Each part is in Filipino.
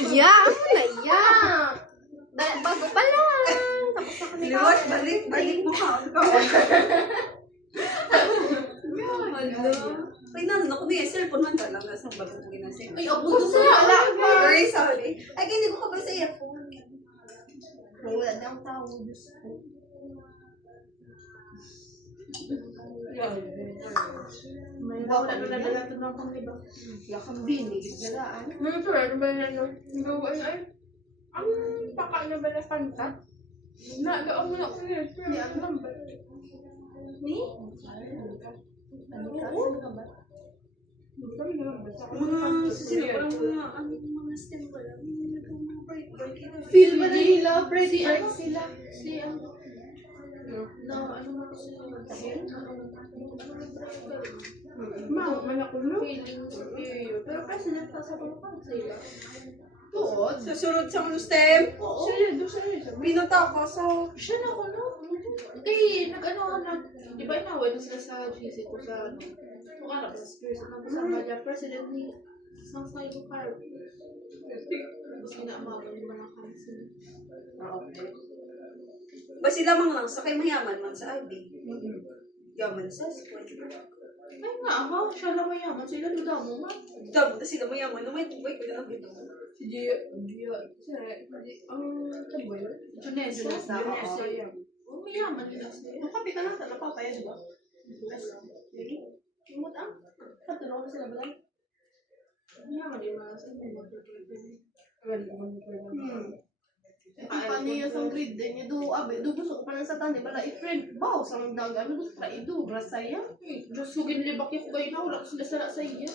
Naya! Bago pa lang. Tapos na kami Liwat, balik mo ka. Ay, nanon ako niya. Cellphone man talaga. Saan ba ito ginasing? Ay, ako doon sa alaga. Very sorry. Ay, hindi ko ka ba sa earphone? Wala na ang tao. Diyos ko. May wala na ito ng pangiba. Yakang binig. Galaan. Ano ba yan? Ang paka na ba na pantat? Nagawa mo na ako nila. Hindi ako lang ba? Ni? Sino parang mga stem ko lang. Mga break. Feel ba nila? Break sila. Si ano? Na ano na ko sila magtahin? Man ako no? Feeling superior. Pero president pa sa pagpapag sila. Tuod? Susunod sa mga stem. Oo. Siya. Pinunta ko sa... Siya na ako no? Kaya di ba inaway na sila sa GC ko sa ano? Kung alam sa spirit na kasama niya, president ni Sang Sayo Carl. Mas kinaamagan yung mga kansin. Okay. Ba sila mang lang sa kay mayaman man sa IB? Yaman sa school. Ay nga, ako, siya lang mayaman. Sila duda mo man. Damo na sila mayaman. Wait ko na bito. Si Gia, ang ano ba yun? Janessa. Janessa, yan. Oh, mayaman nila sila. Ang kapi ka lang sa napapaya, di ba? Sige. Kimot ang. Katulong na sila ba lang? Mayaman din mga sa mga Ito niya sa grade din niya. Do gusto ko pa lang sa tani. Bala, i-friend. Wow, sa mga dagan. Ano gusto pa i-do? Grasaya? Diyos ko, ginilibak yung kayo na. Wala sila sa iya.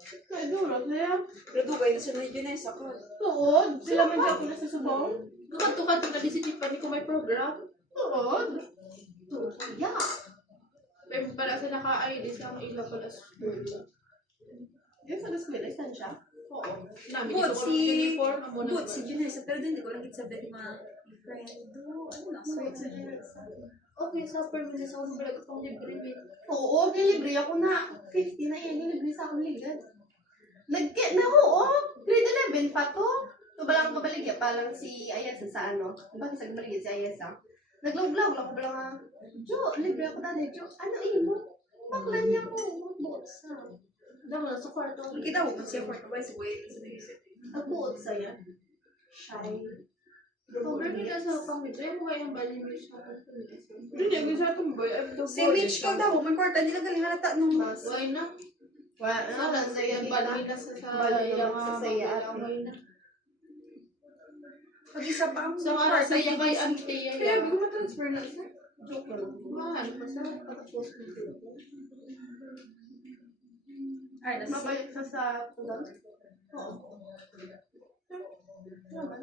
Kaya do, grasaya. Pero dugay na sila yun sa ko. Tuod. Sila man dyan ko na sa subong. Tukad-tukad na disitipan ko may program. Tuod. Tuod. Yeah. Pero para sa naka-ID sa mga iba pala school. Yung sa school, saan siya? Oo. Namin Good dito ko si... uniform. Good si Junessa. Pero hindi ko lang sabihin mga friend. Ano na? Sweet si Junessa. Okay, sa permanent sa akong balag akong libre. Oo, nilibre ako na. 50 na yan. Nilibre sa akong ligad. Nag-get na oo. Grade 11 pa to. Ito ba lang kabaligya? Parang si Ayasa sa ano. Bakit sa kabaligya si Ayasa? Nag-vlog lang ko ba lang nga. Jo, libre ako dali. Jo, ano imo? Bakla niya ko. Buot sa. Damo na sa kwarto. Kita mo siya for twice way sa Nagbuot sa yan. Shy. Sobrang nila sa pang-libre. Mukha yung bali-libre siya. Hindi, gusto itong boy. Si Mitch ko daw, may kwarta nila galing halata nung... Why na? Wala Sa na. sa yung bali na sa Bali yung naman sa saya ate. why na? Pag-isa pa ang Sa mga sa yung kay auntie yan. Kaya hindi ko ma-transfer na siya. Joke lang. Mahal pa sa pag-post na. Ay, nasa... Mabalik ka sa pulang? Oo. Naman.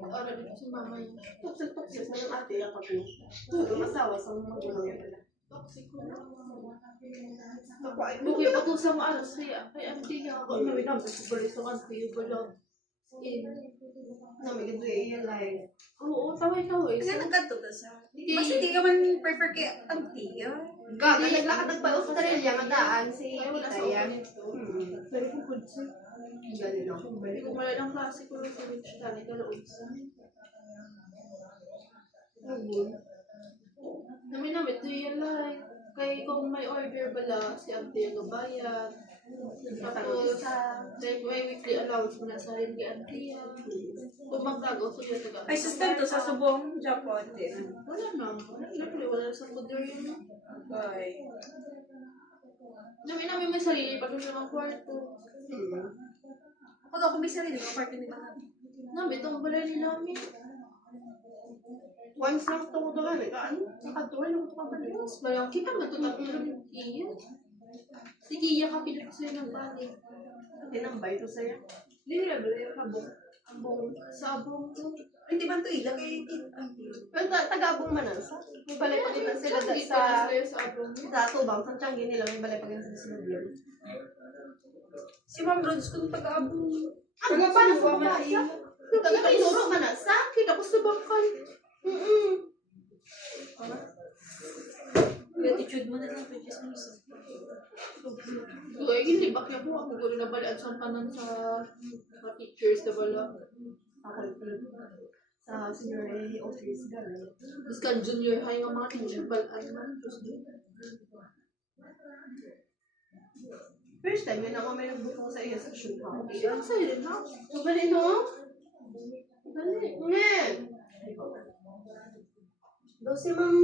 Oras dito si mama yun. Toxic na yung ate yung kapag masawa sa mga magulang nila. Toxic ko na. Ako ay Buki pa to sa mga aras kay auntie niya ako. Nawin namin sa balik sa auntie yung balong. namigid yung life. Oo, taway-taway. Kaya nagkanto na siya. Mas hindi ka man prefer kay auntie. Gaga, naglakad nagpa-Australia nga daan si Ay, wala sa Tita yan. open. Pero kung good siya. Galing ako. Hindi ko wala ng klase ko rin sa Rich Tani Kalaog sa. Namin ito yung like. Kaya kung may order bala, si auntie yung gabayan. Tapos, like may weekly allowance mo na sa rin kay auntie yan. Kung magtagaw, so yung taga. Ay, sustento sa subong Japan din. Wala na. Wala na sa mother yun. Ay. Namin may sarili pa doon sa mga kwarto. Ako daw kung may sarili, mga party ni Mahal. Namin, itong balay ni namin. Once lang ito ko doon, ano? Nakatuwa lang ito ka ba niyo? Parang kita matutap ko ng Kia. Si Kia kapilip ko sa'yo ng bali. Tinambay ko sa'yo. Hindi nila ba yung kabong? Sa abong ko. Hindi ba ito ila kay auntie? Pero taga-abong manansa. May balay pa din sila sa abong. sa tubang, sa tiyanggi nila, may balay pa din sila sa Nubian. Si Ma'am Rhodes kung taga-abong. Ano pa na sa babae? Taga-tinuro manansa. Kita ko sa bangkal. Gratitude mo na lang, just minutes. Kaya hindi ba kaya po ako gulo na balian sa kanan sa mga teachers na bala. Faculty. Sa senior office gano'n. Tapos kan junior high nga mga teacher balaan man. First time yun ako may nagbukong sa iyo sa shoe house. Ang sa'yo rin ha? Kabali no? Kabali. Ngayon. Daw si Ma'am...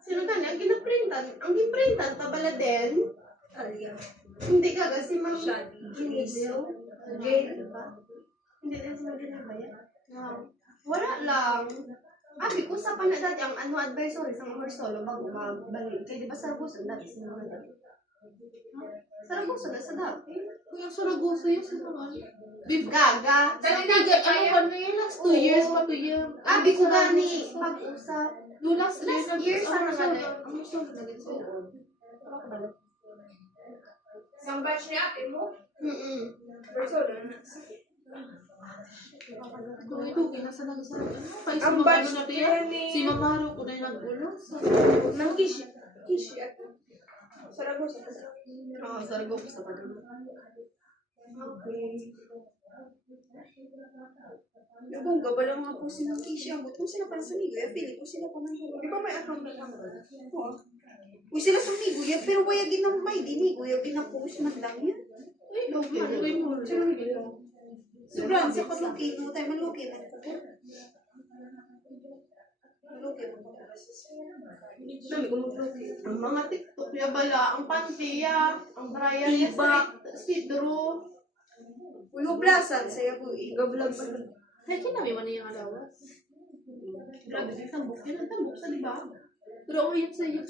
Sino ka niya? Ang ginaprintan, tabala din. Alia. Hindi ka kasi Ma'am... Shani. Ginizil. Jane, ano ba? Hindi din si Ma'am Ginabaya. Wala lang. Abi ko sa pa na dati ang advisory sa mga solo bago magbalik. Kaya di ba Saragosa dati sa mga dati? Saragosa na sa dati. Kaya Saragosa yun sa mga Gaga. Ano pa na yun? Last 2 years pa to yun. Abi ko gani pag-usap. No, last year sa ang naman ang solo na din sa'yo. Isang batch ni ate mo? Persona na. Dugi-dugi, nasa nagsasabi. Ang batch ni... Si Mamaro ko na yung nag-ulas. Nang Kishi. Kishi at Saragosa. Oo, Saragosa pa naman. Okay. Yung kung gabal ang mga pusin ng Kishi, ang kung sila pa sa Miguel, pili ko sila pa ng di ba may account na lang? Oo. Kung sila sa Miguel, pero waya ginang may di Miguel, ginapost man lang yan. Ay, dugi. Ano kayo mo? Sino Miguel? Sobrang sa Lukino, tayo man Lukino. Lukino. Dami ko mag-Lukino. Ang mga TikTok ya bala, ang Pantia, ang Brian Iba. si Drew. Uy, hublasan, saya ko, i-vlog pa lang. Kaya kinami man yung alawas. Grabe, may tambok. Yan ang tambok sa diba? Pero ako yun sa'yo.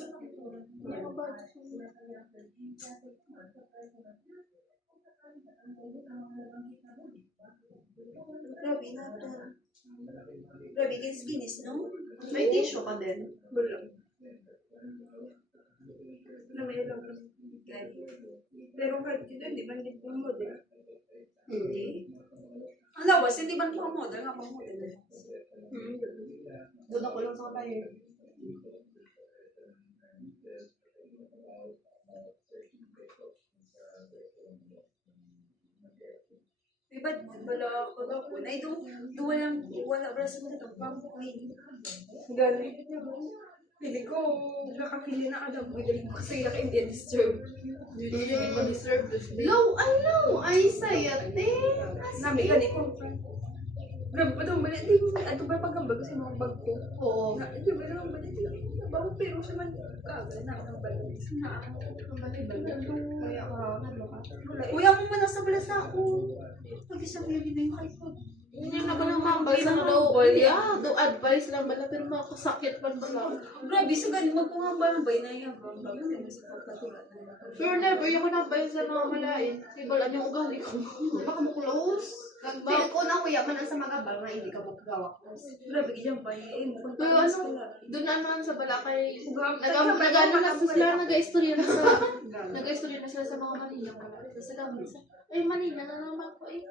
Grabe na ito. Grabe, kinis-kinis, no? May tissue ka din. Wala. Na may lang. Pero kahit ito, hindi man din pang model. Hindi. Ang lawas, hindi man pang model, nga pang model. Doon ako lang sa tayo. Diba, wala ko daw po. Na ito, wala ba sa mga pang queen. Galing. Pili ko, nakapili na alam mo. Galing ko kasi naka-Indian disturb. Yun yung iba deserve. Low, ay sayate. Nami, gani ko. Grabe pa daw, balik. Di, ato ba pagkambag kasi mga bag ko. Oo. Di ba naman balik? Nabaw, pero sa man, kaga na ako balik. Kaya ka, ano ka? Uy, ako man nasa balas na ako. Pag-isang gabi na yung kahit pa. Hindi na ba ng mambal sa daw? Yeah, do advice lang bala pero makasakit pa ba? Grabe, sa ganun, magpungamba ng bay na yan. Bago na sa pagkatulat. Pero never, yung ko nabay sa mga malain. Ibalan yung ugali ko. Baka mo close. Feel ko na kuya man sa magabal na hindi ka magagawa. Grabe, ganyan ba? Pero ano, doon na naman sa bala kay... Nag-ano na sila, nag-istorya na sa... Nag-istorya na sila sa mga Manila pala. Sa gamit sa... Ay, Manila na naman po eh.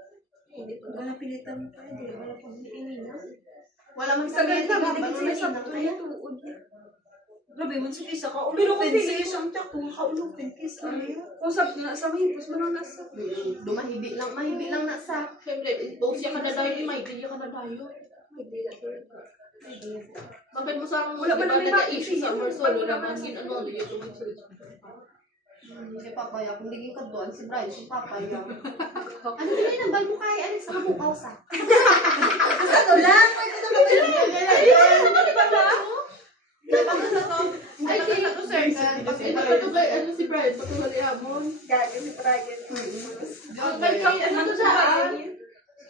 Hindi pa. Wala pilitan pa. Hindi, wala pang hiingin na. Wala man Sa ganun na, ba? binigyan sila sa kaya tuod. Grabe, man sa kisa ka. Pero kung pili siyang tiyak, kung kaulupin kisa. Kung sa mahipos mo nang nasa. Dumahibi lang na sa... Siyempre, post siya ka na dayo, may video ka na dayo. Bakit mo sa Wala ba diba, namin nag-issue sa ma-issue? more solo Wala naman, ba gin-ano, YouTube Si Papaya, kung di ka doon, si Brian, si Papaya. Ano ba yun? Ang bal mo kaya, alis ka bukaw sa. Ano lang? Ay, di ba ito kay, ano si Brian, patuloy amon. Gagawin si Brian. Ang kay, ano to saan?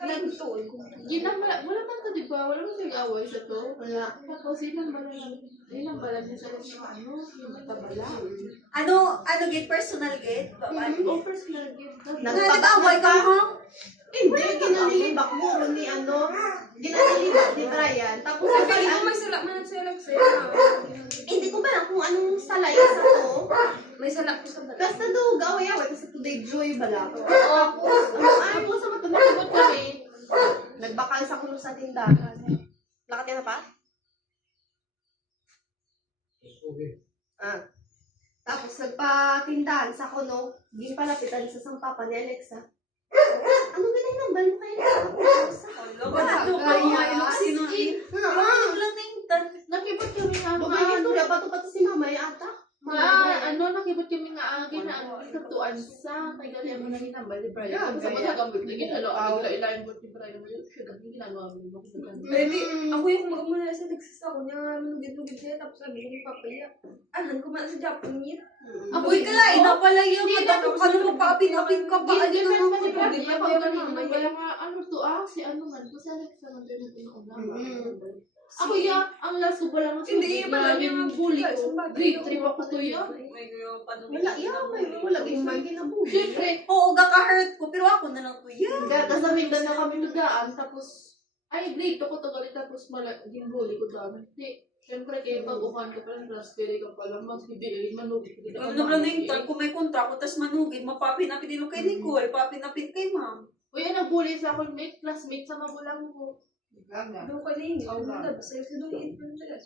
Nagtuon. Wala man to, di ba? Wala man siyang away sa to. Wala. Tapos, yun ang bala niya sa ano, yung tabala. Ano get personal get? Oh, personal gift. Nag-away ka mo? Hindi, ginanilibak mo ni ano, ginanilibak ni Brian. Tapos sabi, may salak man ang salak sa'yo. hindi ko ba alam kung anong salay sa to. May salak ko sa bata. Tapos nandun, gaway-away, tapos today joy bala. Tapos, ano ko sa matulog kami, nagbakal sa kuno sa tindahan. Lakat yan na pa? Ah. Tapos nagpatindahan sa kuno, ging palapitan sa sang papa ni Alexa. Ano ganyan ang balo kayo sa Alam ko na ito pa mga ilok sino lang na yung tan. Nakibot kami nga Bumay ito, pato si mama yung ata. nakibot kami nga agin na ang katuan sa kay gali mo na hinambal ni Brian. Sa mga gamit na ginalo ang ilain mo ni Brian mo siya dahil ginagawa mo mo sa kanila. Pwede, ako yung magmula sa Texas ako niya, nugid-nugid siya, tapos sabi ko yung papaya. Alam ko man sa Japan niya. Ako Uy, kalain na pala yung Hindi, matapos ka na magpapin-apin ka pa. Ano Hindi naman naman ko, kasi hindi Brian pa ako yung naman mamaya. kaya nga ano to si ano man ko sa Alexa ng pinag-unawa. Ako Sige. ya, ang last ko pala ng Hindi, pala yung bully ko. Grade 3 pa ko to yan. Wala, wala yung man kinabuhi. Siyempre, Oo, gaka-hurt ko, pero ako na lang to yan. kasaming na kami nagdaan, tapos, ay, grade ko to galit, tapos yung bully ko dami. Hindi, siyempre, kaya pag-ukan ko pala, raspberry ka pala, mag-ibigay, manugit. Ano naman na yung tan, kung may kontra ko, tas manugid, mapapin-apin din kay Nicole, papin-apin kay ma'am. O yan, nag-bully sa akin, mate, classmate sa magulang ko. Doon ka lang yun. Ang ganda, basta yung sinulit mo talaga.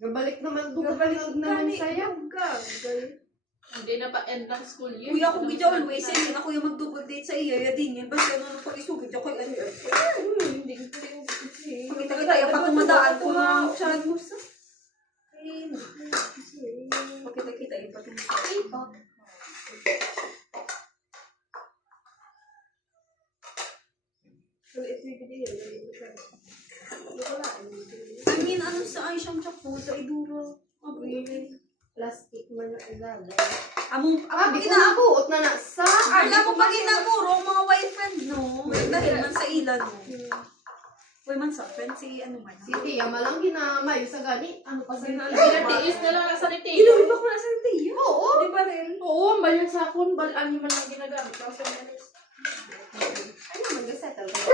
Gabalik naman, Gabalik naman ka sa'yo. Hindi na pa-end ng school year. Kuya, kung gidya always, yun ako yung mag-double date sa iya, yadin yun. Basta ano nung pag-isugid ako kay ano. Hindi ko rin Pakita-kita, yung patumadaan ko ng chan mo sa. Pakita-kita, yung patumadaan. I mean, ano sa ay siyang tsapo, sa iduro. Plastic man na ilalay. Among, Abi ko ina, nabuot na na sa. Arla ko pag inaguro, mga white friend, no? Dahil man sa ila, no? Uy, man sa friend, si ano man. Si Tia, malang ginamayo sa gani. Ano pa sa Pinatiis na lang sa nitilo. Ginawin ba ko na sa tiyo? Oo. Di ba rin? Oo, bayan sa akin, balaan man lang ginagamit. Kasi malis. Ano mag-settle ka?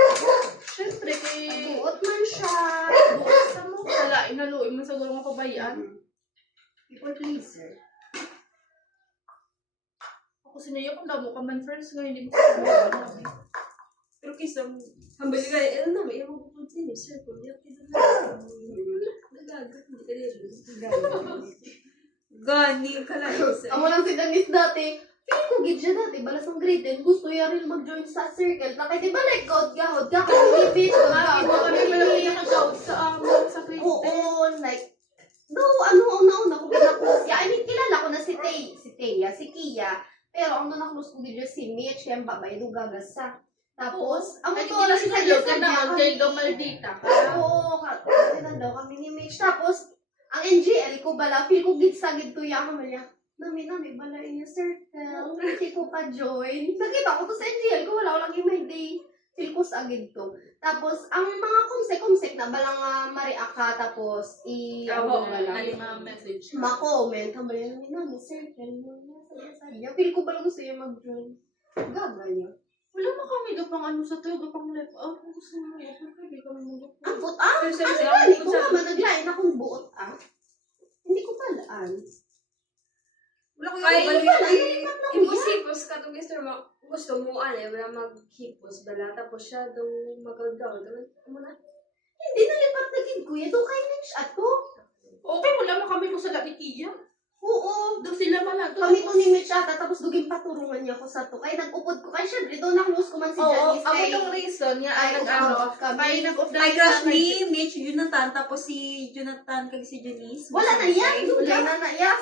Siyempre, kay Buot man siya. bukas sa mo. Wala, inaluin mo sa gulong kabayan. People pleaser. Ako sinaya kung damo ka man first nga, hindi mo sa gulong. Pero kisa, hambali ka, ano naman, yung magpupunta niyo, sir, kung di ako kinagawa. Nagagat, hindi ka rin. Gani ka lang, sir. Amo lang si Danis dati. Feeling ko gid siya dati. Balas ng grade 10. Gusto niya rin mag-join sa circle. Nakay, di ba like, gahod ka. Kaya bitch. Bakit mo kami malaki na nag-out sa grade 10? Oo, like, no, ano, una-una ko ginaklose. I mean, kilala ko na si Teya, si Kia. Pero ang naklose ko gid si Mitch. Kaya ang babay, nung gagasa. Tapos, ang Ay, ito lang hindi sa na ka naman, kay daw maldita ka. Oo, katinan daw kami ni Mitch. Tapos, ang NGL ko bala, feel ko gid sa gid tuya ka malya. Nami, bala niya circle. Hindi ko pa join. Nakita ko to sa NGL ko, wala ko lang yung may day. Feel ko sa agad to. Tapos, ang mga kumsek na balang mariak ka, tapos, Oo, mga message. ma-comment. Kamali namin, circle. Saya. Feel ko balang gusto niya mag-join. Gaga niya. Wala mo kami daw pang ano sa tayo, daw pang live. Gusto mo yun. Pwede kami mag Ang buot, ah? Sir, Ano sir, yan? Ikaw sir. naman, naglain akong buot, ah. Hindi ko palaan. Wala ko Kaya yung wala, balik. nalipat na ko yan. Imposible ka itong gusto mo, wala maghipos bala, tapos siya daw magagawa. Ano na? Hindi nalipat na gid kuya. Doon kayo next ato. Okay, wala mo kami ko sa Latikiya. Oo. Doon sila malato. Kami to ni Mitch ata, tapos duging paturungan niya ako sa to. Kaya nag-upod ko. Kaya syempre, doon na-close ko man si Oo, Janice. ako Kay- yung reason niya Ay, ay nag-ano. off kami. May nag-offline Ay, crush ni Mitch, Jonathan, tapos si Jonathan kag si Janice. Wala na yan. Dugay na na yan.